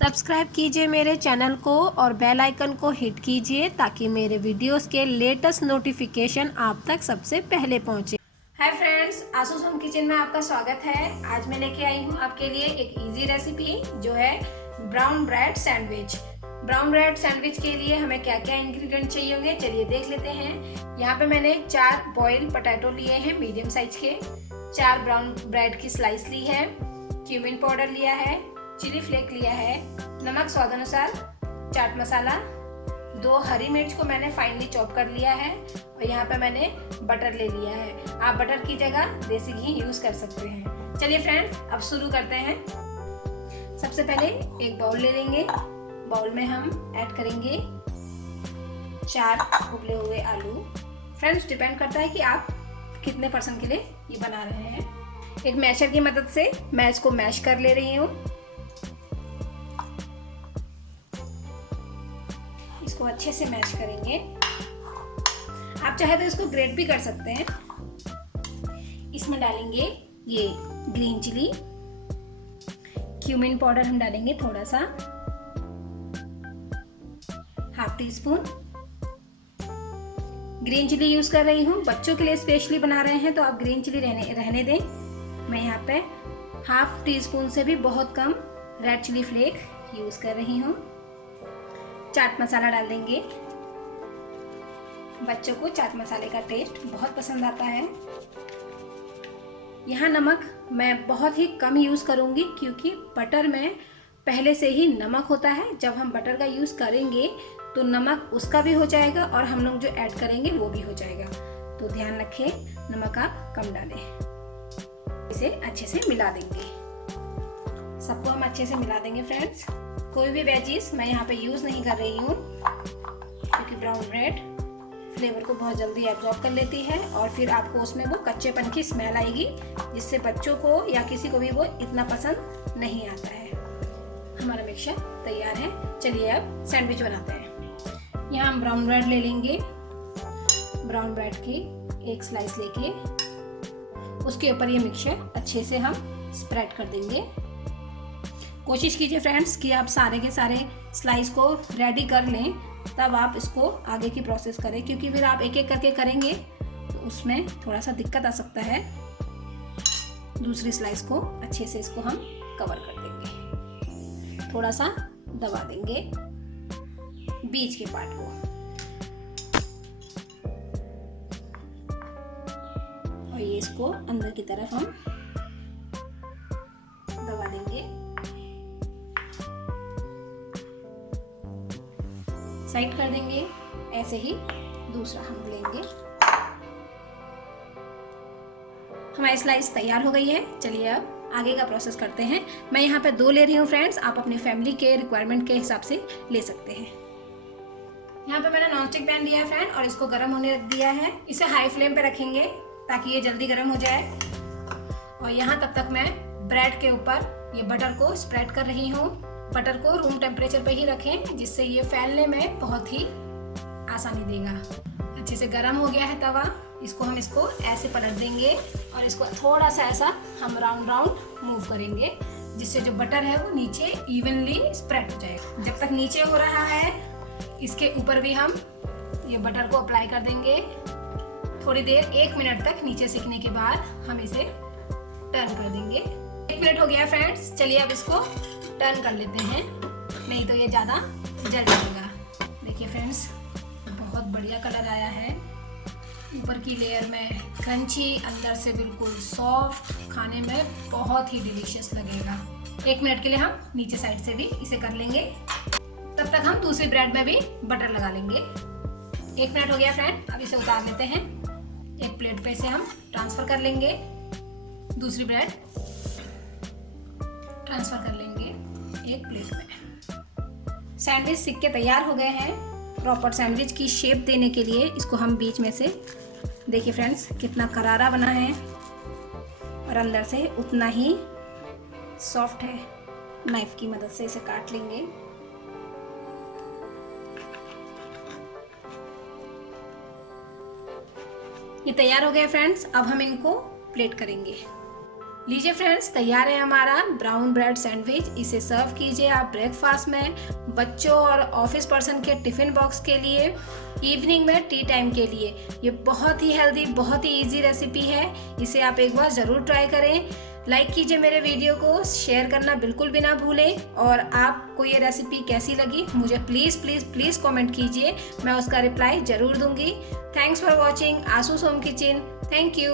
Subscribe कीजिए मेरे channel को और बेल आइकन को हिट कीजिए ताकि मेरे वीडियोस के लेटेस्ट नोटिफिकेशन आप तक सबसे पहले पहुंचे। Hi friends, Asus home kitchen में आपका स्वागत है। आज मैं लेके आई हूं आपके लिए एक इजी रेसिपी जो है brown bread sandwich. Brown bread sandwich के लिए हमें क्या क्या इंग्रेडिएंट चाहिए होंगे, चलिए देख लेते हैं। यहाँ पे मैंने 4 बॉइल्ड पोटैटो लिए हैं मीडियम साइज के, 4 ब्राउन ब्रेड की स्लाइस ली है, क्यूमिन पाउडर लिया है, चिली फ्लेक लिया है, नमक स्वाद अनुसार, चाट मसाला, 2 हरी मिर्च को मैंने फाइनली चॉप कर लिया है और यहाँ पे मैंने बटर ले लिया है। आप बटर की जगह देसी घी यूज कर सकते हैं। चलिए फ्रेंड्स, अब शुरू करते हैं। सबसे पहले एक बाउल ले लेंगे। बाउल में हम ऐड करेंगे 4 उबले हुए आलू। फ्रेंड्स, डिपेंड करता है कि आप कितने पर्सन के लिए ये बना रहे हैं। एक मैशर की मदद से मैं इसको मैश कर ले रही हूँ। इसको अच्छे से मैश करेंगे। आप चाहे तो इसको ग्रेट भी कर सकते हैं। इसमें डालेंगे ये ग्रीन चिली, क्यूमिन पाउडर हम डालेंगे थोड़ा सा, ½ टीस्पून। ग्रीन चिली यूज कर रही हूँ, बच्चों के लिए स्पेशली बना रहे हैं तो आप ग्रीन चिली रहने दें। मैं यहाँ पे ½ टीस्पून से भी बहुत कम रेड चिली फ्लेक यूज कर रही हूँ। चाट मसाला डाल देंगे। बच्चों को चाट मसाले का टेस्ट बहुत पसंद आता है। यहाँ नमक मैं बहुत ही कम यूज करूँगी क्योंकि बटर में पहले से ही नमक होता है। जब हम बटर का यूज करेंगे तो नमक उसका भी हो जाएगा और हम लोग जो ऐड करेंगे वो भी हो जाएगा, तो ध्यान रखें नमक आप कम डालें। इसे अच्छे से मिला देंगे। सबको हम अच्छे से मिला देंगे फ्रेंड्स। कोई भी वेजीज मैं यहाँ पे यूज नहीं कर रही हूँ क्योंकि ब्राउन ब्रेड फ्लेवर को बहुत जल्दी एब्जॉर्ब कर लेती है और फिर आपको उसमें वो कच्चेपन की स्मेल आएगी जिससे बच्चों को या किसी को भी वो इतना पसंद नहीं आता है। हमारा मिक्सचर तैयार है। चलिए अब सैंडविच बनाते हैं। यहाँ हम ब्राउन ब्रेड ले लेंगे। ब्राउन ब्रेड की एक स्लाइस लेके उसके ऊपर ये मिक्सचर अच्छे से हम स्प्रेड कर देंगे। कोशिश कीजिए फ्रेंड्स कि आप सारे के सारे स्लाइस को रेडी कर लें, तब आप इसको आगे की प्रोसेस करें, क्योंकि फिर आप एक एक करके करेंगे तो उसमें थोड़ा सा दिक्कत आ सकता है। दूसरी स्लाइस को अच्छे से इसको हम कवर कर देंगे, थोड़ा सा दबा देंगे बीच के पार्ट को और ये इसको अंदर की तरफ हम दबा देंगे। साइड कर देंगे। ऐसे ही दूसरा हम लेंगे। हमारी स्लाइस तैयार हो गई है। चलिए अब आगे का प्रोसेस करते हैं। मैं यहाँ पे 2 ले रही हूँ फ्रेंड्स, आप अपनी फैमिली के रिक्वायरमेंट के हिसाब से ले सकते हैं। यहाँ पे मैंने नॉनस्टिक पैन लिया है फ्रेंड और इसको गर्म होने रख दिया है। इसे हाई फ्लेम पे रखेंगे ताकि ये जल्दी गर्म हो जाए। और यहाँ तब तक मैं ब्रेड के ऊपर ये बटर को स्प्रेड कर रही हूँ। बटर को रूम टेम्परेचर पे ही रखें जिससे ये फैलने में बहुत ही आसानी देगा। अच्छे से गर्म हो गया है तवा। हम इसको ऐसे पलट देंगे और इसको थोड़ा सा ऐसा हम राउंड मूव करेंगे जिससे जो बटर है वो नीचे इवनली स्प्रेड हो जाएगा। जब तक नीचे हो रहा है इसके ऊपर भी हम ये बटर को अप्लाई कर देंगे। थोड़ी देर 1 मिनट तक नीचे सीखने के बाद हम इसे टर्न कर देंगे। 1 मिनट हो गया फ्रेंड्स। चलिए अब इसको टर्न कर लेते हैं, नहीं तो ये ज़्यादा जल जाएगा। देखिए फ्रेंड्स, बहुत बढ़िया कलर आया है। ऊपर की लेयर में क्रंची, अंदर से बिल्कुल सॉफ्ट, खाने में बहुत ही डिलीशियस लगेगा। 1 मिनट के लिए हम नीचे साइड से भी इसे कर लेंगे। तब तक हम दूसरी ब्रेड में भी बटर लगा लेंगे। 1 मिनट हो गया फ्रेंड, अब इसे उतार लेते हैं। एक प्लेट पे इसे हम ट्रांसफ़र कर लेंगे। दूसरी ब्रेड ट्रांसफ़र कर लेंगे एक प्लेट में। सैंडविच सिक के तैयार हो गए हैं। प्रॉपर सैंडविच की शेप देने के लिए इसको हम बीच में से, देखिए फ्रेंड्स कितना करारा बना है और अंदर से उतना ही सॉफ्ट है। नाइफ की मदद से इसे काट लेंगे। ये तैयार हो गए फ्रेंड्स। अब हम इनको प्लेट करेंगे। लीजिए फ्रेंड्स, तैयार है हमारा ब्राउन ब्रेड सैंडविच। इसे सर्व कीजिए आप ब्रेकफास्ट में, बच्चों और ऑफिस पर्सन के टिफिन बॉक्स के लिए, इवनिंग में टी टाइम के लिए। ये बहुत ही हेल्दी, बहुत ही इजी रेसिपी है। इसे आप एक बार ज़रूर ट्राई करें। लाइक कीजिए मेरे वीडियो को, शेयर करना बिल्कुल भी ना भूलें। और आपको ये रेसिपी कैसी लगी मुझे प्लीज़ प्लीज़ प्लीज़ कमेंट कीजिए, मैं उसका रिप्लाई ज़रूर दूंगी। Thanks for watching Asus home kitchen. Thank you.